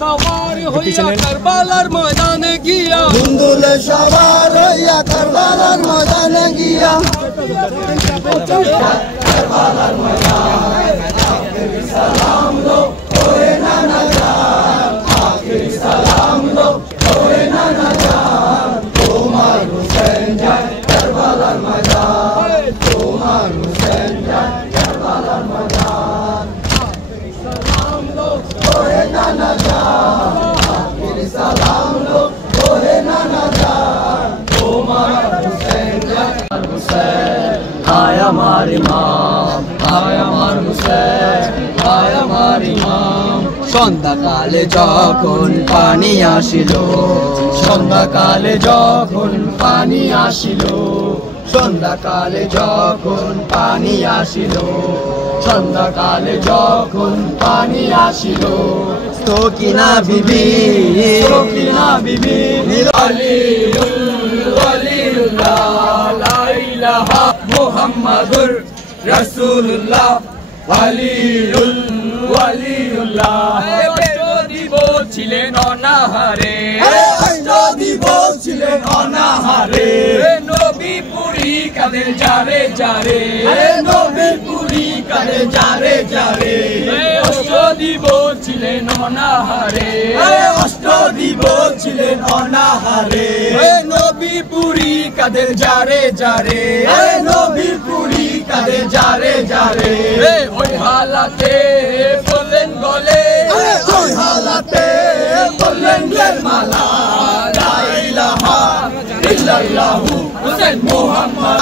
সওয়ার হইয়া কারবালার ময়দানে গিয়া, ধুন্দুলে সওয়ার হইয়া কারবালার ময়দানে গিয়া, কারবালার ময়দানে আখেরি সালাম লো ওরে নানা জান, আখেরি সালাম লো ওরে নানা জান, তোমার হুসেন যায় কারবালার ময়দান, তোমার হুসেন যায় কারবালার ময়দান, আখেরি সালাম লো ওরে নানা জান, আখেরি সালাম লো ওরে নানা জান, তোমার হুসেন যায় হুসেন, হায় আমার ইমাম, হায় আমার হুসেন, হায় আমার ইমাম। সন্ধ্যাকালে যখন পানি আসিল, সন্ধ্যাকালে যখন পানি আসিল, সন্ধ্যাকালে যখন পানি আসিল, সন্ধ্যাকালে যখন পানি আসিল, সকিনা বিবি, সকিনা বিবি, আলিউল ওয়ালিউল্লাহ, লা ইলাহা মুহাম্মাদুর রাসূলুল্লাহ, আলিউল ওয়ালিউল্লাহ। অষ্টদিবস ছিলেন অনাহারে, অষ্টদিবস ছিলেন অনাহারে, নবীপুরি কাদের যারে যারে, নবীপুরি কাদের যারে যারে, অষ্টদিবস ছিলেন অনাহারে, অষ্টদিবস ছিলেন অনাহারে, নবীপুরি কাদের যারে যারে, নবীপুরি কাদের যারে যারে, ওই হালাতে বললেন গলে, ওই হালাতে বললেন মালা, লা ইলাহা ইল্লাল্লাহু হুসেন মুহাম্মদ,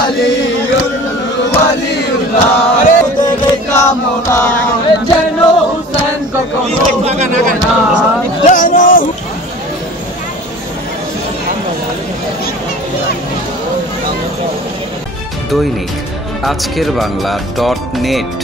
আলিউল ওয়ালিউল্লাহ। তোদের কামনা যেন হুসেন কখনো না, যেন দৈনিক আজকের বাংলা .net